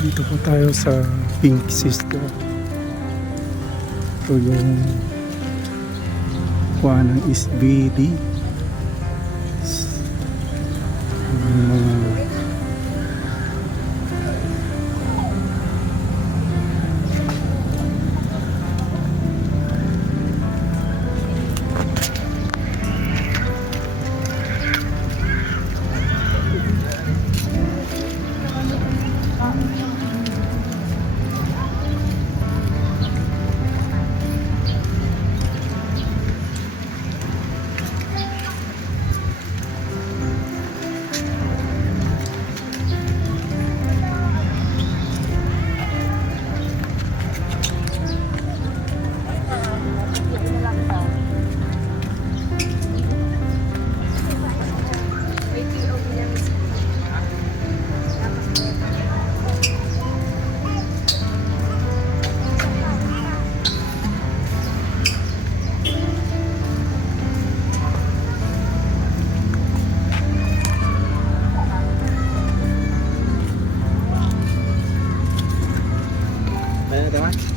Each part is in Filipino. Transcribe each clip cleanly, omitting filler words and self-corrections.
Dito po tayo sa Pink Sister. Ito yung kuha ng SBD. Yung mga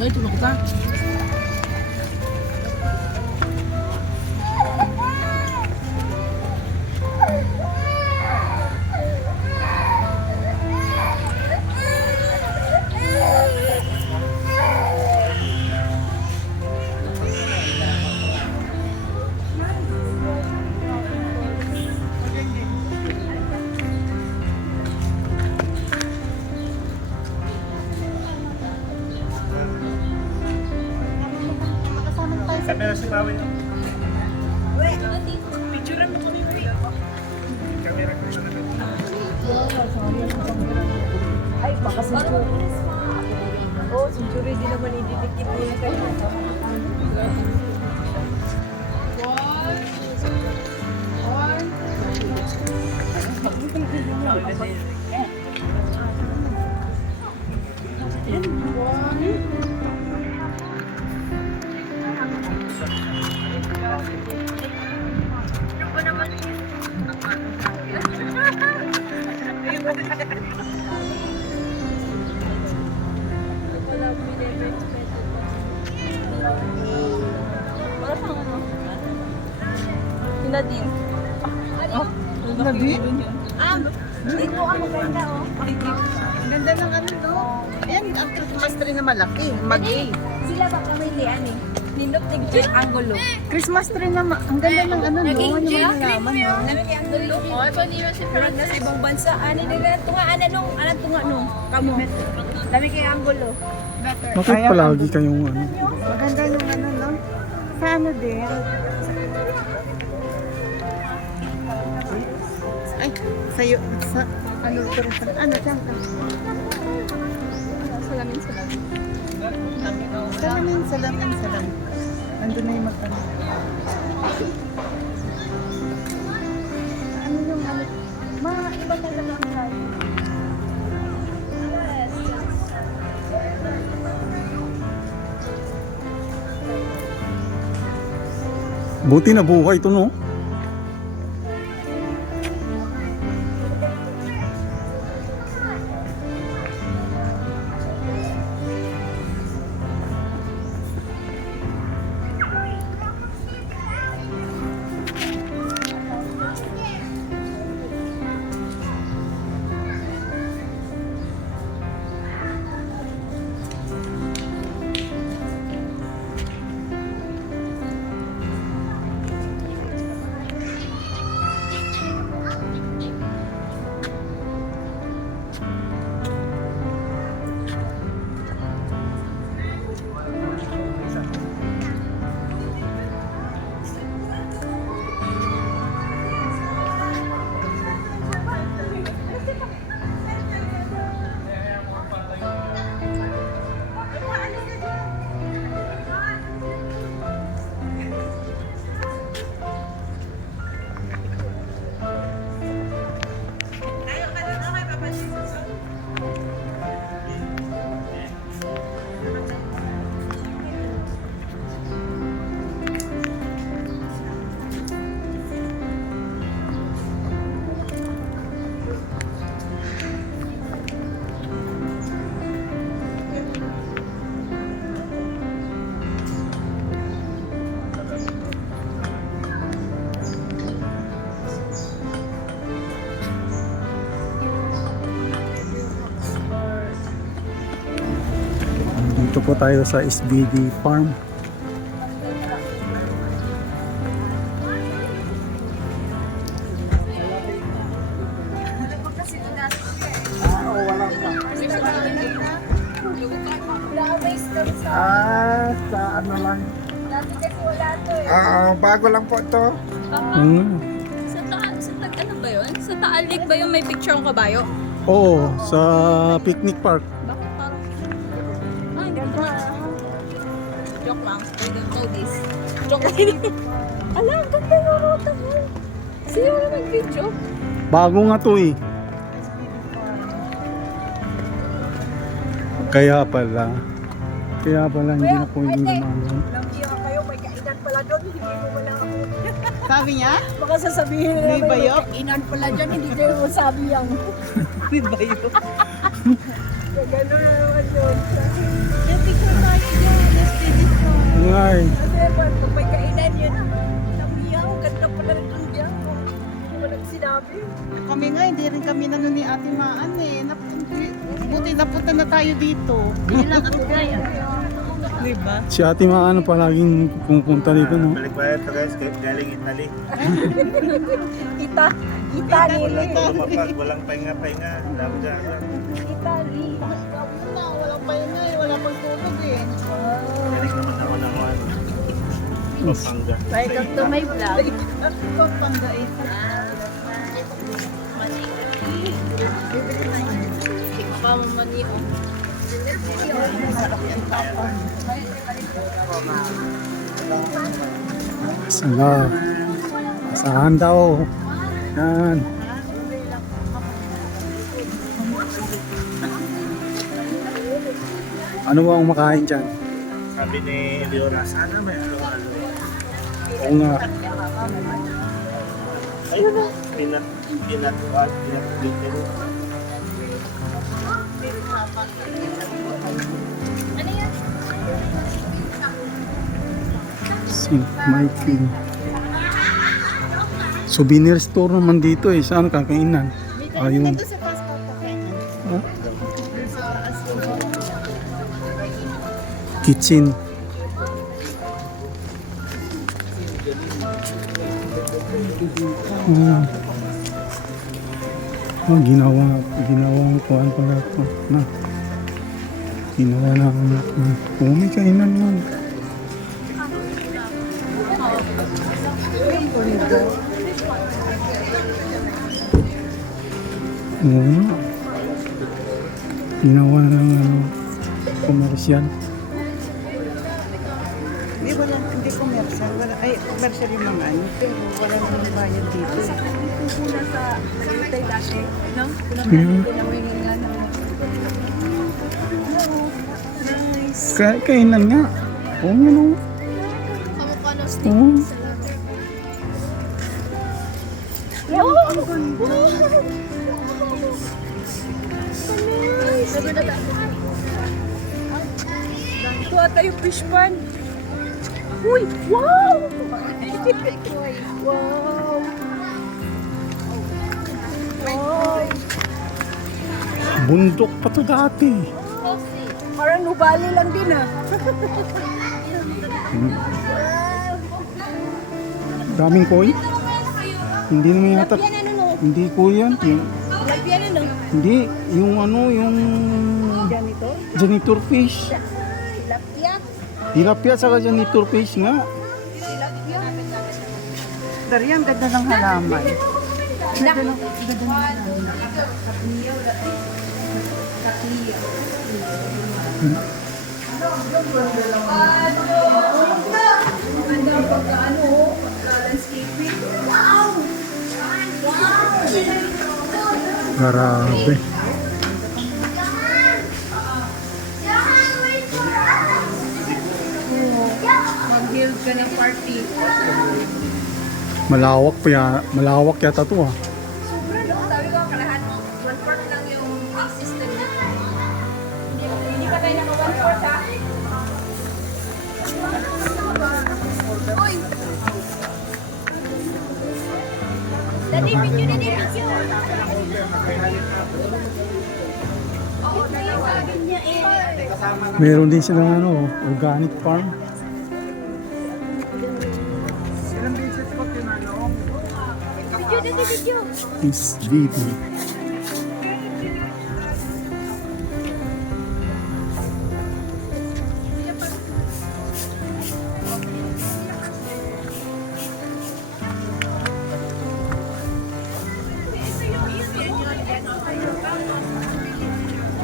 Đấy, tụi nó ra. Kamera si Maui. Picture mo kami Maui. Kamera ko siya na. Ay, baka century. Oo, century din naman ididikit niya kayo. Nadine. Oh, Nadine? Dito ang maganda oh. Ganda ng ano to. Ayan, ang Christmas tree na malaki. Mag-A. Sila ba kamilian eh? Nindot tig angulo. Christmas tree na ang ganda ng ano no. Ano malalaman no. Nami angulo. Oh, ito niyo si Pero sa ibang bansa ani nila tunga ana nung tunga nung kamo. Dami kay angulo. Better. bakit palagi kayong ano? Maganda yung ano no. Sa ano din. Ay, sa'yo, sa ano to rin sa ano, siyang Salamin sila. salamin. Andun na yung magkano. Ano yung ano, mga iba talaga ang tayo. Buti na buhay ito no? Dito po tayo sa SBD Farm. Sa ano lang. Dati kasi wala to eh. Bago lang po to. Hmm. Ano ba yun? Sa Taal Lake ba yung may picture ng kabayo? Oo, sa picnic park. Bakit parang... Ay, ganda. Joke lang. I don't know this. Joke lang. Ala, ang ganda yung rota mo. Sino na nag-video? Bago nga to eh. Kaya pala hindi na po hindi naman. Nang-iya kayo, may kainan pala doon, hindi mo wala ako. Sabi niya? Baka sasabihin na May bayok? kainan pala dyan, hindi kayo masabi yan. May bayok. Gano'n na naman yun. Hindi ko tayo dyan. Let's do this one. Ngay. Kasi pag may kainan yun, nang-iya, ang ganda pala rin doon dyan. Hindi mo lang sinabi. Kami nga, hindi rin kami nano ni Ate Maan eh. Buti napunta na tayo dito. Hindi lang ako gaya. Diba? Si Ate Maano palaging pumupunta dito, no? Balik ba ito guys? Galing Italy. Itali. Lumapag, walang pahinga-pahinga. Labo dyan. Itali. Na, walang pahinga eh. Wala pang tulog eh. Galing naman ako ng ano. Pampanga. Welcome to my vlog. Pampanga eh. Pamamani o. Sala. Saan daw? Yan. Ano ba ang makain dyan? Sabi ni Leora, sana may halo-halo. Oo nga. Ayun na. Peanut butter. St. Michael. Souvenir store naman dito eh. Saan kakainan? Ayun. Ito sa passport pa kanya. Ah? Kitchen. Ginawa kuhan pala ito. Na. Ginawa na may kainan yan. Oo nga. Ginawa na ng komersyal. Hindi commercial. Ay, commercial yung mga ano. Pero wala namang bayad dito. Pupuna sa utay dati, no? Hmm. Pinamingin nga ng Kainan nga. Oo nga no. Kamukha ng Oo. ito ata yung fish pan. Uy! Wow! Wow! Wow! Bundok pa to dati. Parang nubali lang din ah. Daming koi. Hindi naman yata. Yan ano no? Hindi ko yan. Yan ano? Hindi. Yung ano, yung Janitor? janitor fish. Tilapia. Tilapia saka janitor fish nga. Dari, ang ganda ng halaman. Grabe. Mag-build ka ng party. Malawak yata to ah. Sobrang no? Sabi ko, kalahat mo. 1/4 lang yung system dito. Hindi pa tayo naka 1/4 ha? Uy! Dati video na din video. Oo, sabi niya eh. Meron din silang ano, organic farm. Ilang beses po tinanong? Is DD.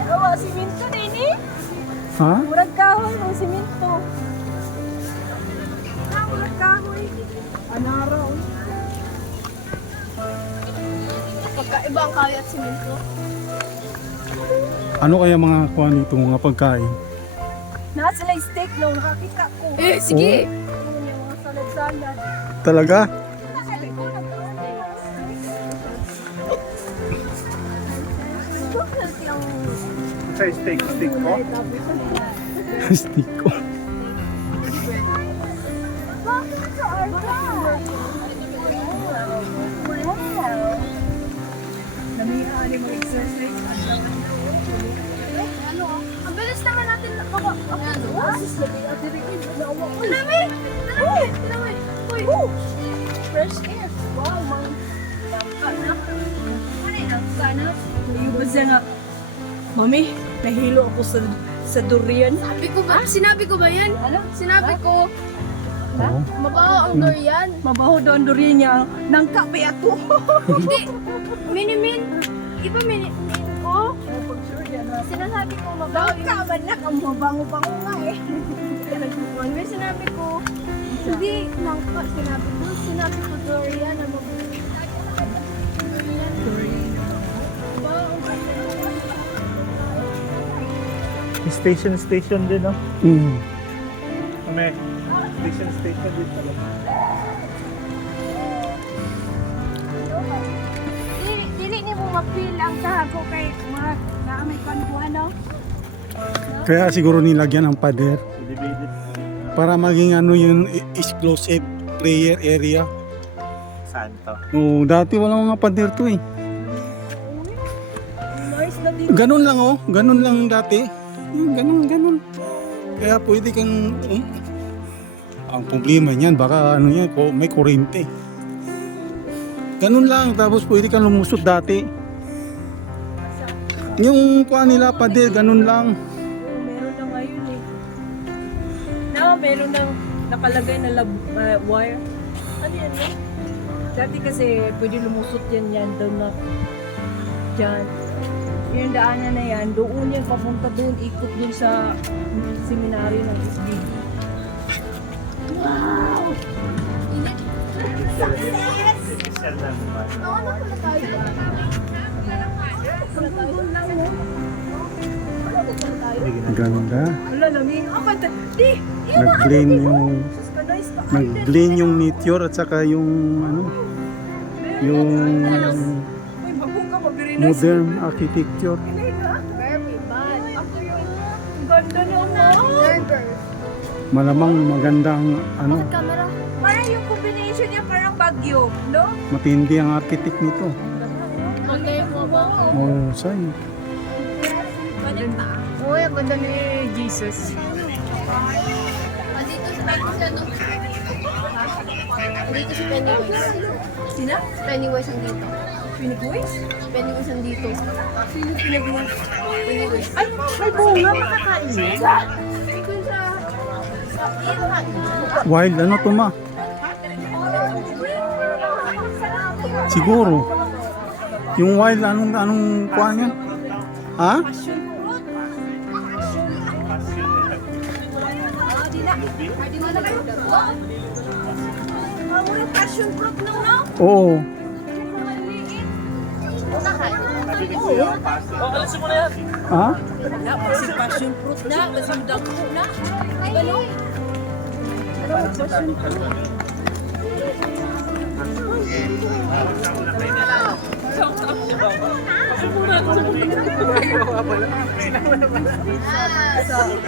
Oo, siminto din eh. Ha? Murag kahoy ng siminto. Murag kahoy. Anaraw. Pagkaiba ang kahoy at siminto. Ano kaya mga kuha nito, mga pagkain? Nasa sila steak no, nakakita ko. Eh, sige. Yung mga salad-salad. Talaga? Sa steak po? Stick ko. Namihaan mo exercise. Ang bilis naman natin Nami! Uy! Fresh air. Wow, mang langka na. Ano yung langka na? Ayun siya nga. Mami, nahilo ako sa durian. Sinabi ko ba yan? Ano? Sinabi ko, Oo. mabaho ang durian. Mabaho daw ang durian niya. Nangka pa ako. Hindi. Minimin. Iba minimin ko. Sinasabi ko mabaho yung... Langka man na kang mabango-bango nga eh. Mami, sinabi ko, hindi langka. Sinabi ko durian na mabaho. Station din, no? Mm. Kami, station din pala. Dili ni mo mapil ang kahago kay mga naamay kanbuhan no? Kaya siguro nilagyan ng pader Elevated. para maging ano yung exclusive prayer area. Santo. Oo, dati walang mga pader to eh. Nice na din. Ganun lang oh, ganun lang dati. Ganun. Kaya pwede kang ang problema niyan baka ano yan, may kuryente. Ganun lang, tapos pwede kang lumusot dati. Yung kuha nila pader, ganun lang. Meron na ngayon eh. Meron nang nakalagay na wire. Ano yan eh? Dati kasi pwede lumusot yan doon na dyan. Yung daanan na yan, doon yan papunta doon, ikot doon sa seminary ng SBD. Official na naman. Ganda. Wala lamig. Di! Nag-blend yung meteor at saka yung ano, yung Uy, mabong ka, mabiri na. modern architecture. Very bad. Ganda naman. Malamang magandang ano, Camera. Parang yung combination niya parang bagyo, no? matindi ang architect nito. Okay mo ba? Oh, say. Uy, ang ganda ni Jesus. Dito si ano? Dito si Pennywise. Sina? Pennywise ang dito. Piniguis? Pennywise ang dito. Sino piniguis? Pennywise. Ay, may bunga, makakain mo. Ikon sa ilan. Wild ano to ma? Siguro. Yung wild anong kuha niya? Ha? Ang passion fruit no, no? Oo. Ha? Na, kasi passion fruit na, kasi dagko na. Ano? Passion fruit.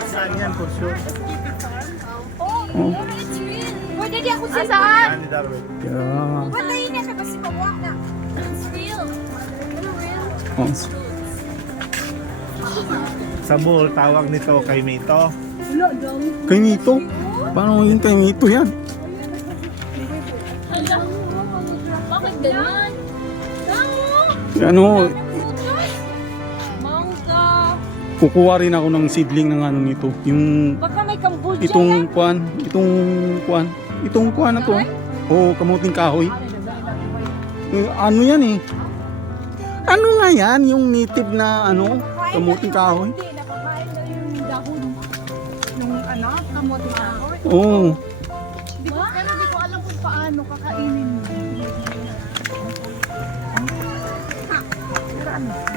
Saan yan for sure? Oh. Pwede di ako sa saan? Saan ni Darwin? Yeah. Patayin niya siya kasi mawa na. It's real. Ano real? Oh. Sa mall, tawag nito kay Mito. Wala daw. Kay Mito? Paano yung kay Mito yan? Bakit ganyan? Ano, Mangga. kukuha rin ako ng seedling ng ano nito. Yung Baka may Cambodia itong kuan na to. Oo, kamuting kahoy. Ano yan eh? Ano nga yan? Yung native na ano, kamuting kahoy? Hindi, nakakain na yung dahon. Yung ano, kamote kahoy. Oo. Pero di ko alam kung paano kakainin mo.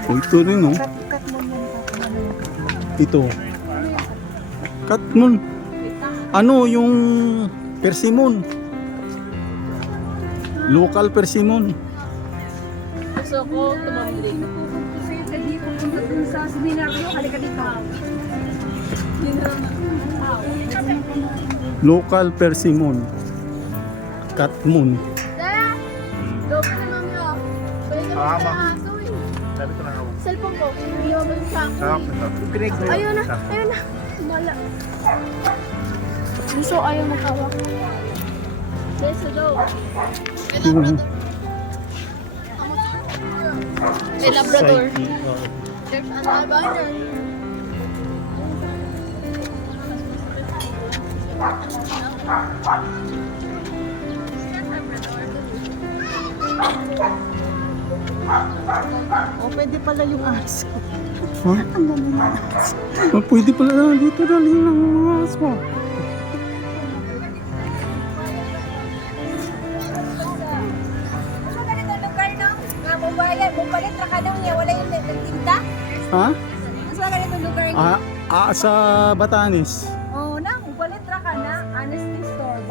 Oh, ito rin oh. Cut mo yan. Ito. Katmon. Ano yung persimmon? Local persimmon. Gusto ko tumambling. Kasi dito, punta dun sa seminaryo, halika dito. Local persimmon. Katmon. Dara! Doble na mami oh. Balik na Ah, sa ma. aso eh. Sabi ko na ako. Cellphone ko. Hindi mo ba sa akin? Sarap ito. Ayun na, ayun na. Mala. Gusto ayaw makawak. Desa daw. May Labrador. There's an albino. O, pwede pala yung aso. Ha? Oh, pwede pala na dito dali ng mga aso. Ano ganito lugar no? Nga mobile, mupalit ra ka daw niya, wala yung tinta. Ha? Ano ganito lugar niya? Sa Batanes. Oh, na, mupalit ra ka na. Honesty store,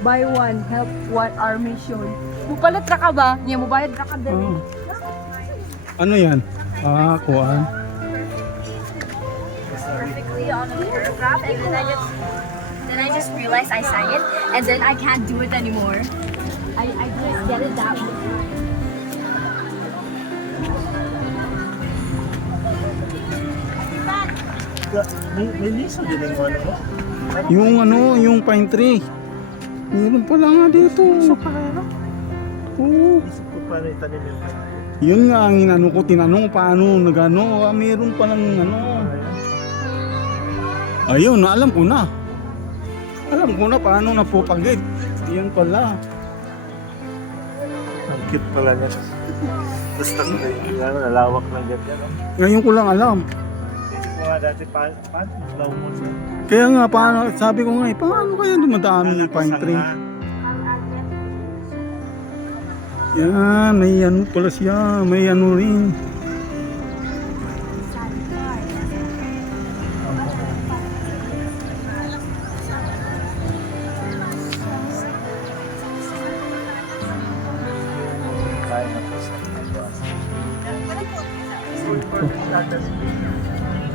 buy one, help one, our mission. Mupalit ra ka ba? Niya, mubayad ra ka din. Oh. Ano yan? Kuhaan. Perfectly on a paragraph and then I just realized I sang it and then I can't do it anymore. I just get it that way. May liso din yung ano mo. Yung ano, yung pine tree. Meron pala nga dito. Oo. Isip ko paano itanim yung Yun nga ang inano ko, tinanong paano nagano. Meron palang ano. Ayun, alam ko na. Alam ko na paano napupagid. Yan pala. Ang cute pala niya. Basta ko yung ano, nalawak ng ganyan. No? Ngayon ko lang alam. Isip ko nga dati, paano slow mo siya? Kaya nga, paano, sabi ko nga, paano kaya dumadami yung pine tree? Yan, may ano pala siya, may ano rin.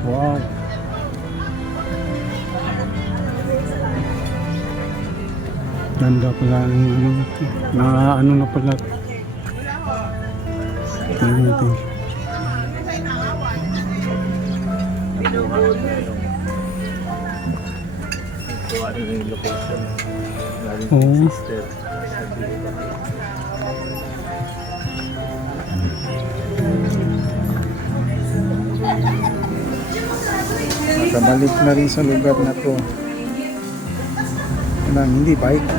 Wow. Ganda pala ng ano, na ano na pala. Tingnan natin. Kinuha niya yung kuha niya yung location. Galing Oo. kay sister. Sabi ko. Nakabalik na rin sa lugar na to. Wala, hindi bike.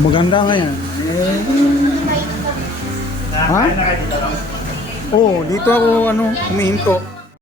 Maganda nga yan. Ha? Oo, dito ako humihinto.